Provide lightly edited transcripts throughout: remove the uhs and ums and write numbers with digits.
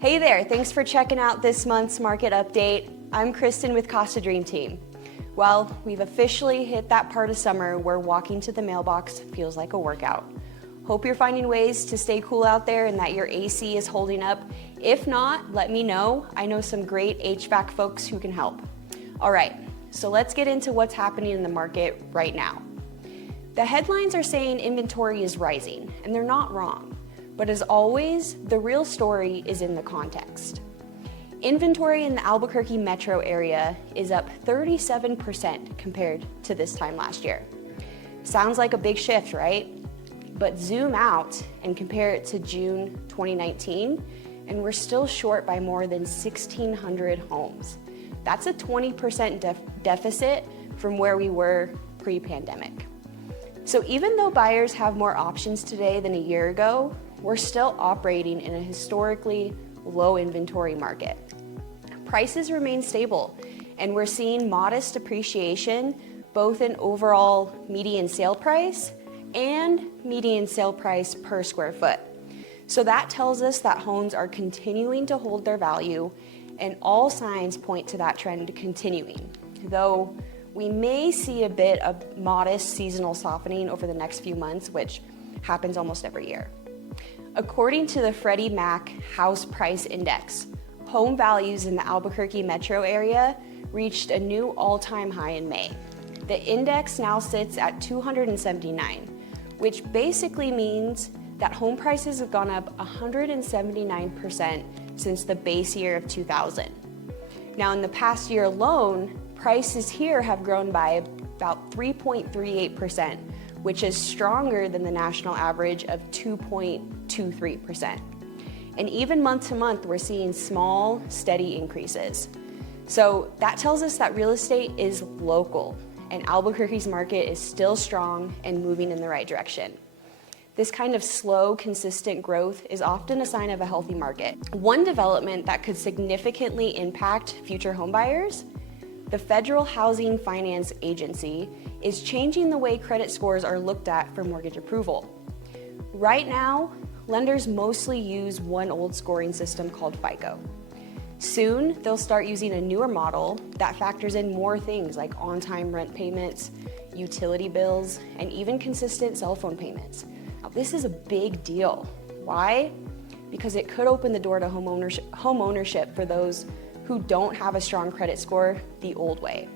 Hey there, thanks for checking out this month's market update. I'm Kristen with Casa Dream Team. Well, we've officially hit that part of summer where walking to the mailbox feels like a workout. Hope you're finding ways to stay cool out there and that your AC is holding up. If not, let me know. I know some great HVAC folks who can help. All right, so let's get into what's happening in the market right now. The headlines are saying inventory is rising, and they're not wrong. But as always, the real story is in the context. Inventory in the Albuquerque metro area is up 37% compared to this time last year. Sounds like a big shift, right? But zoom out and compare it to June 2019, and we're still short by more than 1,600 homes. That's a 20% deficit from where we were pre-pandemic. So even though buyers have more options today than a year ago, we're still operating in a historically low inventory market. Prices remain stable, and we're seeing modest appreciation both in overall median sale price and median sale price per square foot. So that tells us that homes are continuing to hold their value, and all signs point to that trend continuing, though we may see a bit of modest seasonal softening over the next few months, which happens almost every year. According to the Freddie Mac House Price Index, home values in the Albuquerque metro area reached a new all-time high in May. The index now sits at 279, which basically means that home prices have gone up 179% since the base year of 2000. Now, in the past year alone, prices here have grown by about 3.38%, which is stronger than the national average of 2.23%. And even month to month, we're seeing small, steady increases. So that tells us that real estate is local, and Albuquerque's market is still strong and moving in the right direction. This kind of slow, consistent growth is often a sign of a healthy market. One development that could significantly impact future homebuyers: the Federal Housing Finance Agency is changing the way credit scores are looked at for mortgage approval. Right now, lenders mostly use one old scoring system called FICO. Soon, they'll start using a newer model that factors in more things like on-time rent payments, utility bills, and even consistent cell phone payments. Now, this is a big deal. Why? Because it could open the door to home ownership for those who don't have a strong credit score the old way.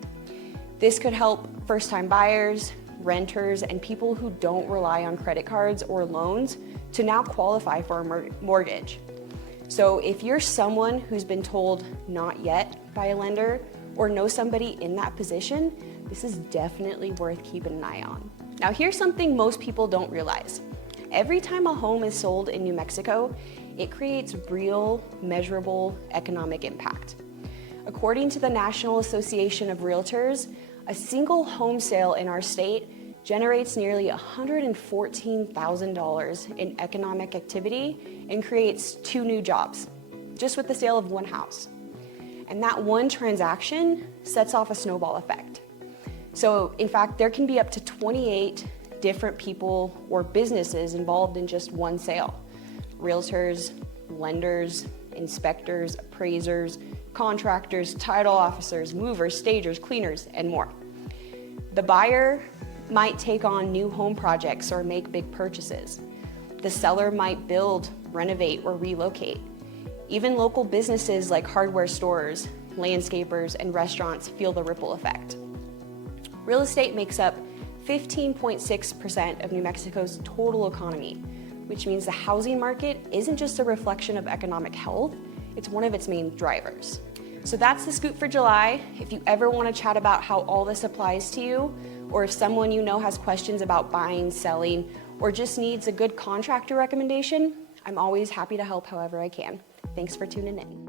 This could help first-time buyers, renters, and people who don't rely on credit cards or loans to now qualify for a mortgage. So if you're someone who's been told not yet by a lender or know somebody in that position, this is definitely worth keeping an eye on. Now, here's something most people don't realize. Every time a home is sold in New Mexico, it creates real, measurable economic impact. According to the National Association of Realtors, a single home sale in our state generates nearly $114,000 in economic activity and creates 2 new jobs, just with the sale of one house. And that one transaction sets off a snowball effect. So in fact, there can be up to 28 different people or businesses involved in just one sale: realtors, lenders, inspectors, appraisers, contractors, title officers, movers, stagers, cleaners, and more. The buyer might take on new home projects or make big purchases. The seller might build, renovate, or relocate. Even local businesses like hardware stores, landscapers, and restaurants feel the ripple effect. Real estate makes up 15.6% of New Mexico's total economy, which means the housing market isn't just a reflection of economic health, it's one of its main drivers. So that's the scoop for July. If you ever want to chat about how all this applies to you, or if someone you know has questions about buying, selling, or just needs a good contractor recommendation, I'm always happy to help however I can. Thanks for tuning in.